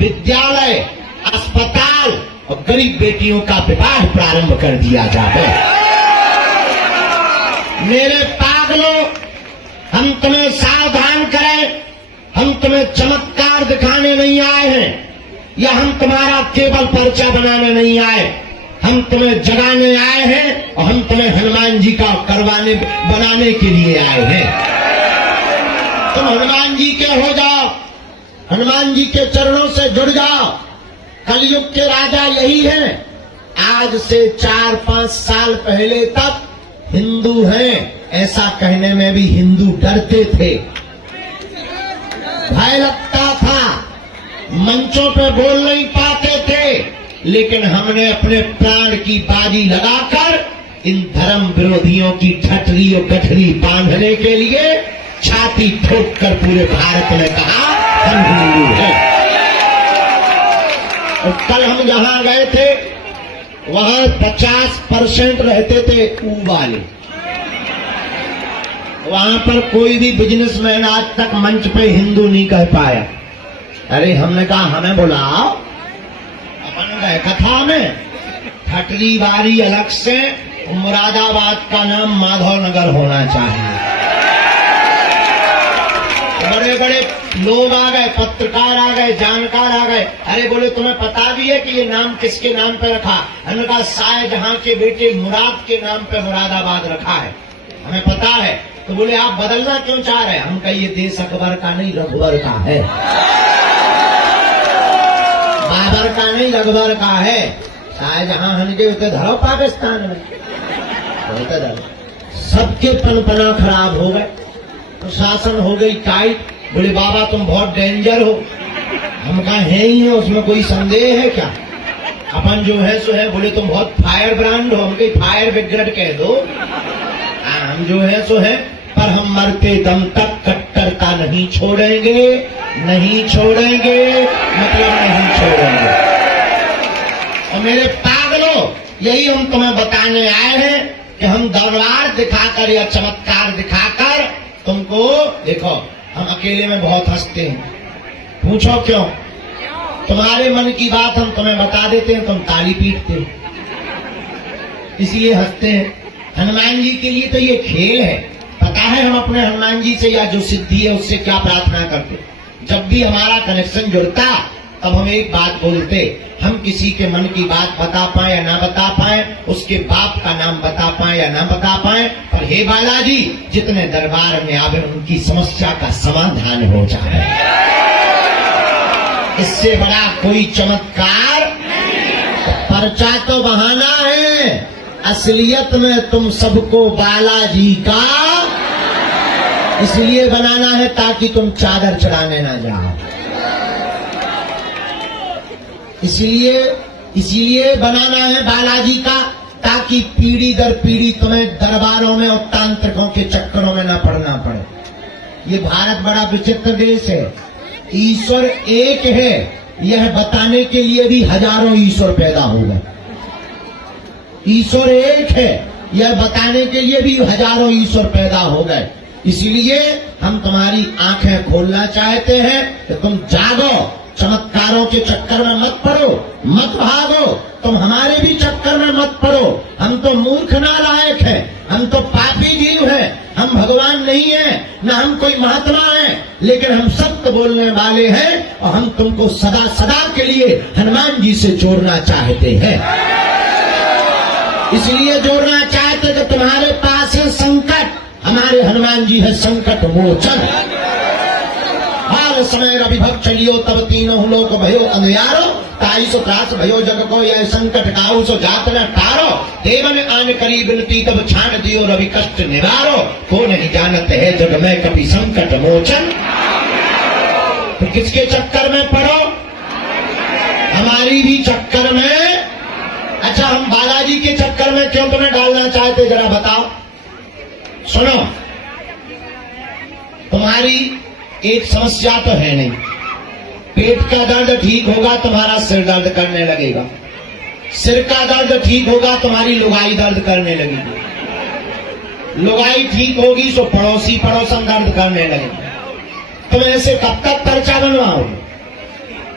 विद्यालय, अस्पताल और गरीब बेटियों का विवाह प्रारंभ कर दिया जाए। मेरे पागलों, हम तुम्हें सावधान करें, हम तुम्हें चमत्कार दिखाने नहीं आए हैं, या हम तुम्हारा केवल पर्चा बनाने नहीं आए, हम तुम्हें जगाने आए हैं और हम तुम्हें हनुमान जी का बनाने के लिए आए हैं। तुम हनुमान जी के हो जाओ, हनुमान जी के चरणों से जुड़ जाओ। कलयुग के राजा यही हैं। आज से 4-5 साल पहले तक हिंदू हैं ऐसा कहने में भी हिंदू डरते थे, भय लगता था, मंचों पे बोल नहीं पाते थे। लेकिन हमने अपने प्राण की बाजी लगाकर इन धर्म विरोधियों की ठठरी और गठरी बांधने के लिए छाती ठोक कर पूरे भारत में कहा हम हिंदू हैं। और कल हम जहां गए थे वहां 50% रहते थे ऊ वाले। वहां पर कोई भी बिजनेसमैन आज तक मंच पे हिंदू नहीं कह पाया। अरे हमने कहा हमें बुलाओ, अपन गए कथा में, ठटरी बारी अलग से, मुरादाबाद का नाम माधव नगर होना चाहिए। बड़े बड़े लोग आ गए, पत्रकार आ गए, जानकार आ गए। अरे बोले तुम्हें पता भी है कि ये नाम किसके नाम पे रखा? हमने कहा शाहजहां के बेटे मुराद के नाम पे मुरादाबाद रखा है, हमें पता है। तो बोले आप बदलना क्यों चाह रहे हैं? हम कहे ये देश अकबर का नहीं रघुवर का है, बाबर का नहीं रघुवर का है। शाहजहां हनके होते धरो पाकिस्तान में, होते धरो। सबके पनपना खराब हो गए, प्रशासन हो गई टाइट। बोले बाबा तुम बहुत डेंजर हो। हम कहा है ही है, उसमें कोई संदेह है क्या? अपन जो है सो है। बोले तुम बहुत फायर ब्रांड हो। हम कहीं फायर ब्रिगेड कह दो। हम जो है सो है, पर हम मरते दम तक कट्टरता नहीं छोड़ेंगे, नहीं छोड़ेंगे, मतलब नहीं छोड़ेंगे। और मेरे पागलों, यही हम तुम्हें बताने आए हैं कि हम दरबार दिखाकर या चमत्कार दिखाकर तुमको, देखो हम अकेले में बहुत हंसते हैं, पूछो क्यों? तुम्हारे मन की बात हम तुम्हें बता देते हैं, तुम ताली पीटते हो, इसलिए हंसते हैं। हनुमान जी के लिए तो ये खेल है। पता है हम अपने हनुमान जी से या जो सिद्धि है उससे क्या प्रार्थना करते? जब भी हमारा कनेक्शन जुड़ता तब हम एक बात बोलते, हम किसी के मन की बात बता पाए या ना बता पाए, उसके बाप का नाम बता पाए या ना बता पाए, पर हे बालाजी जितने दरबार में आवे उनकी समस्या का समाधान हो जाए। इससे बड़ा कोई चमत्कार? पर्चा तो बहाना है, असलियत में तुम सबको बालाजी का इसलिए बनाना है ताकि तुम चादर चढ़ाने ना जाओ। इसलिए बनाना है बालाजी का ताकि पीढ़ी दर पीढ़ी तुम्हें दरबारों में और तांत्रिकों के चक्करों में ना पड़ना पड़े। ये भारत बड़ा विचित्र देश है। ईश्वर एक है यह बताने के लिए भी हजारों ईश्वर पैदा हो गए। ईश्वर एक है यह बताने के लिए भी हजारों ईश्वर पैदा हो गए। इसलिए हम तुम्हारी आंखें खोलना चाहते हैं कि तुम जागो, चमत्कारों के चक्कर में मत पड़ो, मत भागो, तुम हमारे भी चक्कर में मत पड़ो। हम तो मूर्ख नालायक हैं, हम तो पापी जीव हैं, हम भगवान नहीं हैं, न हम कोई महात्मा हैं, लेकिन हम सत्य बोलने वाले हैं और हम तुमको सदा सदा के लिए हनुमान जी से जोड़ना चाहते हैं। इसलिए जोड़ना चाहते कि तुम्हारे पास है संकट, हमारे हनुमान जी है संकट मोचन। हाल समय रविभक्त चलियो तब तीनों लोक भयो अंधियारो, ताई सो त्रास भयो जग को यह संकट काऊ सो जात न टारो, देवन आन करी बिनती तब छान दियो रवि कष्ट निवारो, को नहीं जानत है जग में कभी संकट मोचन। तो किसके चक्कर में पड़ो? हमारी भी चक्कर में। अच्छा हम बालाजी के चक्कर में क्यों तुम्हें डालना चाहते जरा बताओ। सुनो, तुम्हारी एक समस्या तो है नहीं, पेट का दर्द ठीक होगा तुम्हारा सिर दर्द करने लगेगा, सिर का दर्द ठीक होगा तुम्हारी लुगाई दर्द करने लगेगी, लुगाई ठीक होगी तो पड़ोसी पड़ोसन दर्द करने लगेगी। तुम ऐसे कब तक पर्चा बनवाओगे?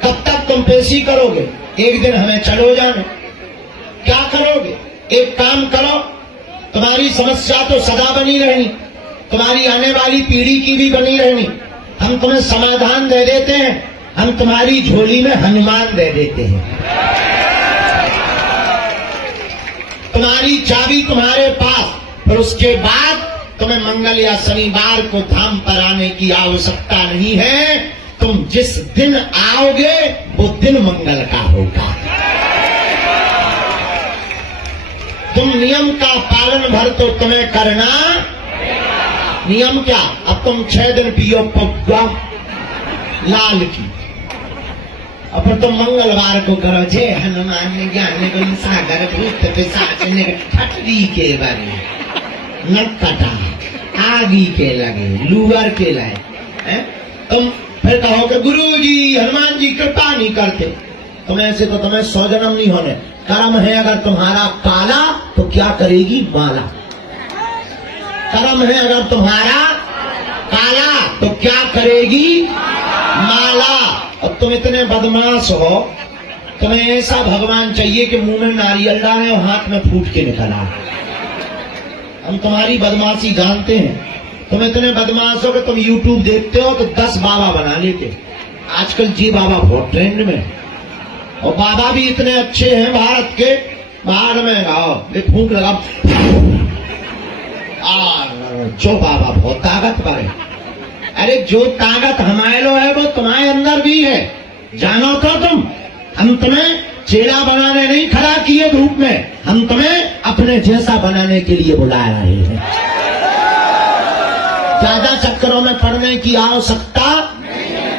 कब तक तुम पेशी करोगे, एक दिन हमें चलो जाने। क्या करोगे? एक काम करो, तुम्हारी समस्या तो सदा बनी रहनी, तुम्हारी आने वाली पीढ़ी की भी बनी रहनी। हम तुम्हें समाधान दे देते हैं, हम तुम्हारी झोली में हनुमान दे देते हैं। तुम्हारी चाबी तुम्हारे पास, पर उसके बाद तुम्हें मंगल या शनिवार को धाम पर आने की आवश्यकता नहीं है। तुम जिस दिन आओगे वो दिन मंगल का होगा। तुम नियम का पालन भर तो तुम्हें करना। नियम क्या? अब तुम 6 दिन पियो पग्गा लाल की, अब तुम मंगलवार को करो जे हनुमान ने ज्ञान को सागर भूत पिशाच ने ठटरी के बारे न कटा आगी के लगे लूअर के लाए। तुम फिर कहो कि गुरु जी हनुमान जी कृपा नहीं करते। तुम्हें ऐसे तो तुम्हें 100 जन्म नहीं होने। कर्म है अगर तुम्हारा काला तो क्या करेगी माला। कर्म है अगर तुम्हारा काला तो क्या करेगी माला। अब तुम इतने बदमाश हो, तुम्हें ऐसा भगवान चाहिए कि मुंह में नारियल डाले और हाथ में फूट के निकला। हम तुम्हारी बदमाशी जानते हैं। तुम इतने बदमाश हो कि तुम YouTube देखते हो तो 10 बाबा बना लेते। आजकल जी बाबा बहुत ट्रेंड में, और बाबा भी इतने अच्छे हैं भारत के। बाहर में गाओ फूंक लगा, जो बाबा बहुत ताकतवर है। अरे जो ताकत हमारे लो है वो तुम्हारे अंदर भी है, जानो तो तुम। हम तुम्हें चेला बनाने नहीं खड़ा किए धूप में, हम तुम्हें अपने जैसा बनाने के लिए बुला रहे हैं। ज्यादा चक्करों में पड़ने की आवश्यकता